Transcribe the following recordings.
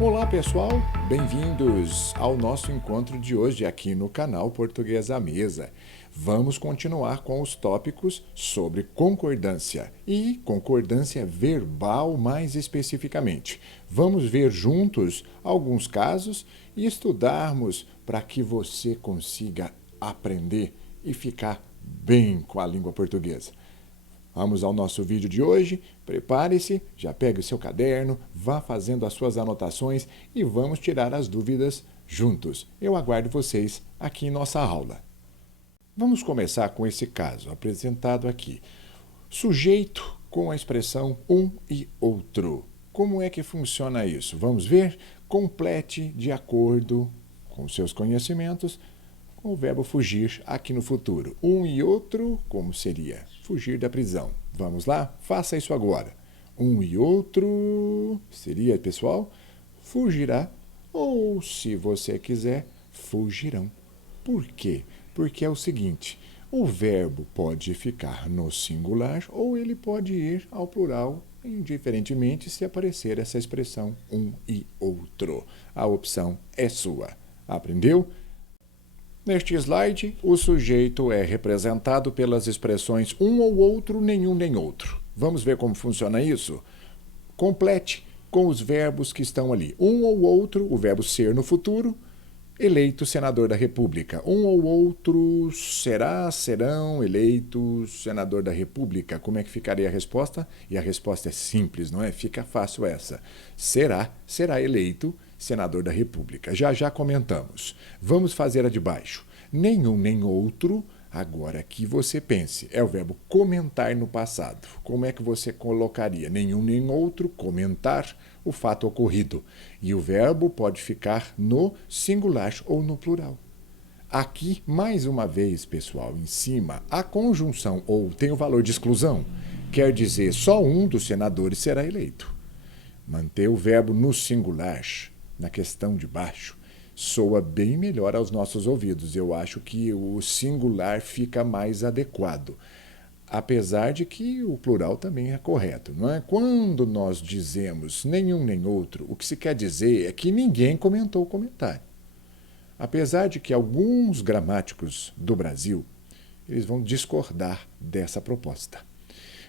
Olá pessoal, bem-vindos ao nosso encontro de hoje aqui no canal Português à Mesa. Vamos continuar com os tópicos sobre concordância e concordância verbal mais especificamente. Vamos ver juntos alguns casos e estudarmos para que você consiga aprender e ficar bem com a língua portuguesa. Vamos ao nosso vídeo de hoje. Prepare-se, já pegue o seu caderno, vá fazendo as suas anotações e vamos tirar as dúvidas juntos. Eu aguardo vocês aqui em nossa aula. Vamos começar com esse caso apresentado aqui. Sujeito com a expressão um e outro. Como é que funciona isso? Vamos ver? Complete de acordo com seus conhecimentos com o verbo fugir aqui no futuro. Um e outro, como seria? Fugir da prisão. Vamos lá? Faça isso agora. Um e outro seria, pessoal, fugirá. Ou, se você quiser, fugirão. Por quê? Porque é o seguinte, o verbo pode ficar no singular ou ele pode ir ao plural, indiferentemente se aparecer essa expressão um e outro. A opção é sua. Aprendeu? Neste slide, o sujeito é representado pelas expressões um ou outro, nenhum nem outro. Vamos ver como funciona isso? Complete com os verbos que estão ali. Um ou outro, o verbo ser no futuro, eleito senador da República. Um ou outro será, serão eleitos senador da República. Como é que ficaria a resposta? E a resposta é simples, não é? Fica fácil essa. Será eleito senador da República. Já comentamos. Vamos fazer a de baixo. Nenhum nem outro. Agora que você pense, é o verbo comentar no passado. Como é que você colocaria? Nenhum nem outro, comentar o fato ocorrido. E o verbo pode ficar no singular ou no plural. Aqui, mais uma vez, pessoal, em cima, a conjunção ou tem o valor de exclusão. Quer dizer, só um dos senadores será eleito. Manter o verbo no singular, na questão de baixo, soa bem melhor aos nossos ouvidos. Eu acho que o singular fica mais adequado. Apesar de que o plural também é correto, não é? Quando nós dizemos nenhum nem outro, o que se quer dizer é que ninguém comentou o comentário. Apesar de que alguns gramáticos do Brasil, eles vão discordar dessa proposta.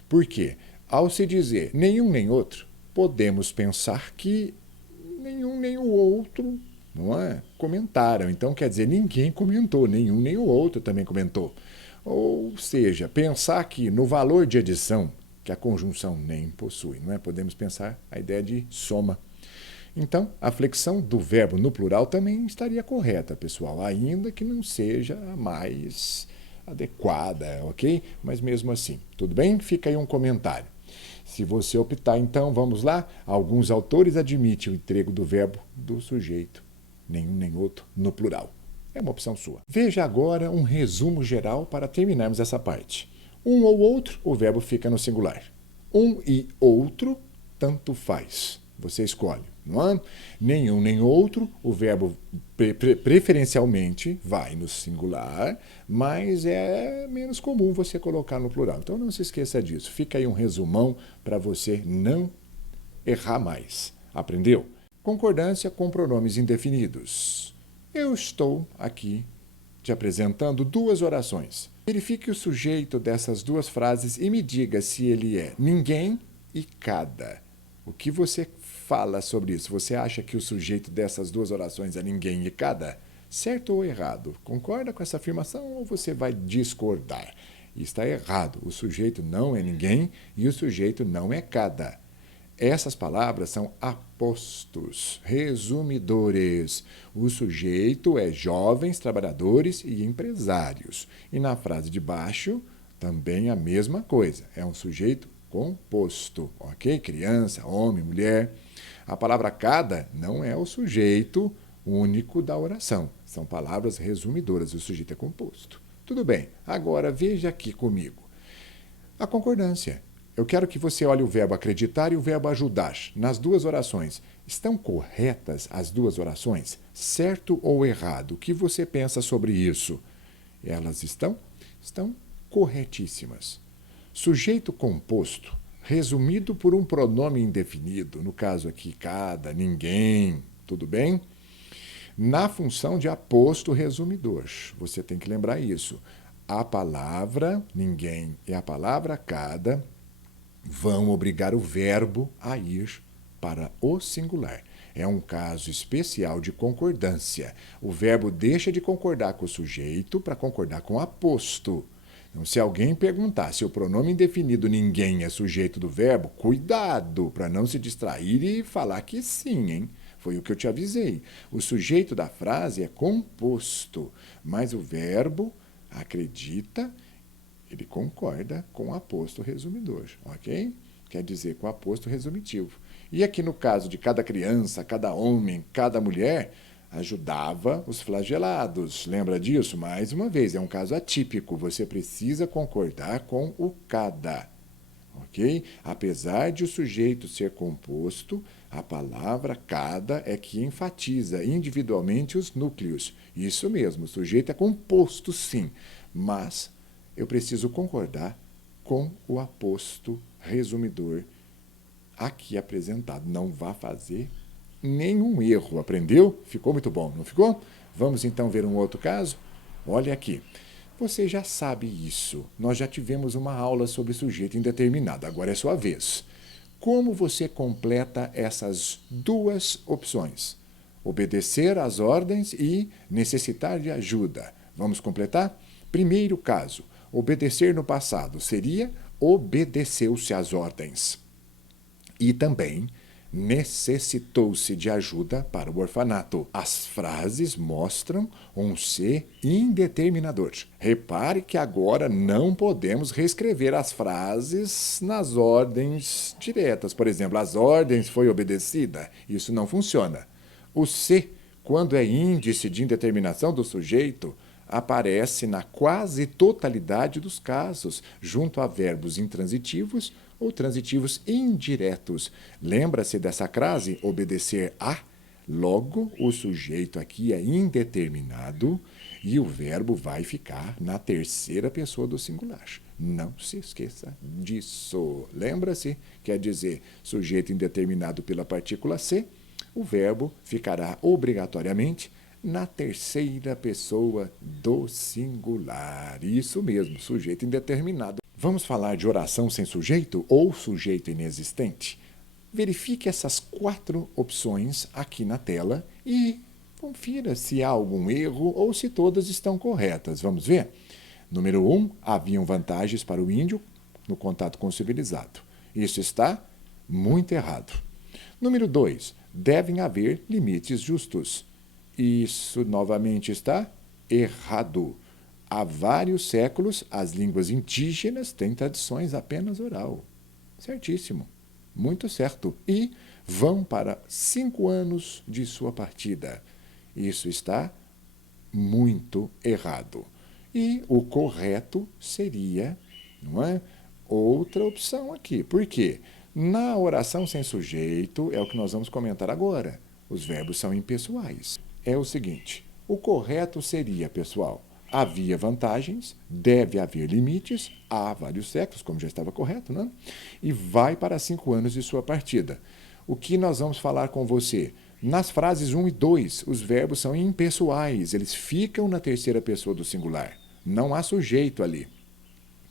Por quê? Ao se dizer nenhum nem outro, podemos pensar que nenhum nem o outro, não é? Comentaram. Então, quer dizer, ninguém comentou, nenhum nem o outro também comentou. Ou seja, pensar aqui no valor de adição, que a conjunção nem possui, não é? Podemos pensar a ideia de soma. Então, a flexão do verbo no plural também estaria correta, pessoal, ainda que não seja a mais adequada, ok? Mas mesmo assim, tudo bem? Fica aí um comentário. Se você optar, então, vamos lá. Alguns autores admitem o emprego do verbo do sujeito, nenhum nem outro, no plural. É uma opção sua. Veja agora um resumo geral para terminarmos essa parte. Um ou outro, o verbo fica no singular. Um e outro, tanto faz. Você escolhe, não é? Nenhum nem outro, o verbo preferencialmente vai no singular, mas é menos comum você colocar no plural. Então não se esqueça disso. Fica aí um resumão para você não errar mais. Aprendeu? Concordância com pronomes indefinidos. Eu estou aqui te apresentando duas orações. Verifique o sujeito dessas duas frases e me diga se ele é ninguém e cada. O que você fala sobre isso? Você acha que o sujeito dessas duas orações é ninguém e cada? Certo ou errado? Concorda com essa afirmação ou você vai discordar? Está errado. O sujeito não é ninguém e o sujeito não é cada. Essas palavras são apostos, resumidores. O sujeito é jovens, trabalhadores e empresários. E na frase de baixo, também a mesma coisa. É um sujeito composto, ok? Criança, homem, mulher. A palavra cada não é o sujeito único da oração. São palavras resumidoras. O sujeito é composto. Tudo bem. Agora, veja aqui comigo. A concordância. Eu quero que você olhe o verbo acreditar e o verbo ajudar. Nas duas orações, estão corretas as duas orações? Certo ou errado? O que você pensa sobre isso? Elas estão corretíssimas. Sujeito composto resumido por um pronome indefinido, no caso aqui, cada, ninguém, tudo bem? Na função de aposto resumidor, você tem que lembrar isso. A palavra ninguém e a palavra cada vão obrigar o verbo a ir para o singular. É um caso especial de concordância. O verbo deixa de concordar com o sujeito para concordar com o aposto. Então, se alguém perguntar se o pronome indefinido ninguém é sujeito do verbo, cuidado para não se distrair e falar que sim, hein? Foi o que eu te avisei. O sujeito da frase é composto, mas o verbo acredita, ele concorda com o aposto resumidor, ok? Quer dizer, com o aposto resumitivo. E aqui no caso de cada criança, cada homem, cada mulher, ajudava os flagelados. Lembra disso? Mais uma vez, é um caso atípico. Você precisa concordar com o cada. Ok? Apesar de o sujeito ser composto, a palavra cada é que enfatiza individualmente os núcleos. Isso mesmo, o sujeito é composto sim, mas eu preciso concordar com o aposto resumidor aqui apresentado. Não vá fazer nenhum erro, aprendeu? Ficou muito bom, não ficou? Vamos então ver um outro caso? Olha aqui. Você já sabe isso. Nós já tivemos uma aula sobre sujeito indeterminado. Agora é sua vez. Como você completa essas duas opções? Obedecer às ordens e necessitar de ajuda. Vamos completar? Primeiro caso, obedecer no passado seria obedeceu-se às ordens. E também necessitou-se de ajuda para o orfanato. As frases mostram um se indeterminador. Repare que agora não podemos reescrever as frases nas ordens diretas. Por exemplo, as ordens foi obedecida. Isso não funciona. O se, quando é índice de indeterminação do sujeito, aparece na quase totalidade dos casos, junto a verbos intransitivos ou transitivos indiretos. Lembra-se dessa crase, obedecer a? Logo, o sujeito aqui é indeterminado e o verbo vai ficar na terceira pessoa do singular. Não se esqueça disso. Lembra-se? Quer dizer, sujeito indeterminado pela partícula se, o verbo ficará obrigatoriamente na terceira pessoa do singular. Isso mesmo, sujeito indeterminado. Vamos falar de oração sem sujeito ou sujeito inexistente? Verifique essas 4 opções aqui na tela e confira se há algum erro ou se todas estão corretas. Vamos ver? Número 1, haviam vantagens para o índio no contato com o civilizado. Isso está muito errado. Número 2, devem haver limites justos. Isso novamente está errado. Há vários séculos, as línguas indígenas têm tradições apenas oral. Certíssimo. Muito certo. E vão para 5 anos de sua partida. Isso está muito errado. E o correto seria, não é? Outra opção aqui. Por quê? Na oração sem sujeito, é o que nós vamos comentar agora. Os verbos são impessoais. É o seguinte, o correto seria, pessoal, havia vantagens, deve haver limites, há vários séculos, como já estava correto, né? E vai para 5 anos de sua partida. O que nós vamos falar com você? Nas frases 1 e 2, os verbos são impessoais, eles ficam na terceira pessoa do singular. Não há sujeito ali.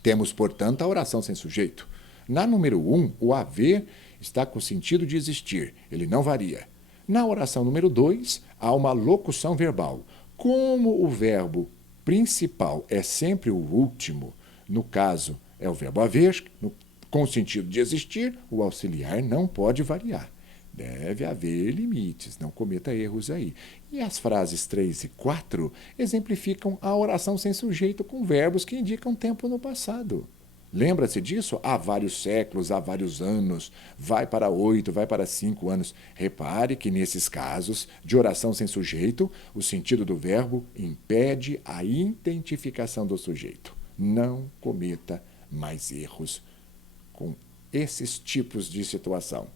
Temos, portanto, a oração sem sujeito. Na número 1, o haver está com o sentido de existir, ele não varia. Na oração número 2, há uma locução verbal. Como o verbo principal é sempre o último, no caso é o verbo haver, com o sentido de existir, o auxiliar não pode variar. Deve haver limites, não cometa erros aí. E as frases 3 e 4 exemplificam a oração sem sujeito com verbos que indicam tempo no passado. Lembra-se disso? Há vários séculos, há vários anos, vai para 8, vai para 5 anos. Repare que nesses casos de oração sem sujeito, o sentido do verbo impede a identificação do sujeito. Não cometa mais erros com esses tipos de situação.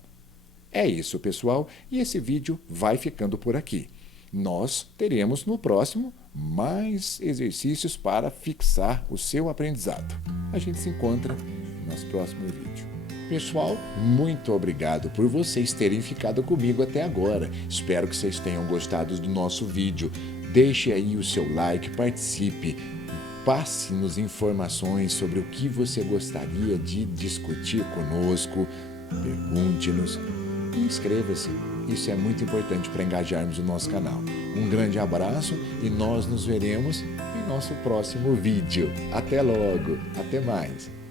É isso, pessoal, e esse vídeo vai ficando por aqui. Nós teremos no próximo mais exercícios para fixar o seu aprendizado. A gente se encontra no nosso próximo vídeo. Pessoal, muito obrigado por vocês terem ficado comigo até agora. Espero que vocês tenham gostado do nosso vídeo. Deixe aí o seu like, participe, passe-nos informações sobre o que você gostaria de discutir conosco, pergunte-nos e inscreva-se. Isso é muito importante para engajarmos o nosso canal. Um grande abraço e nós nos veremos em nosso próximo vídeo. Até logo, até mais!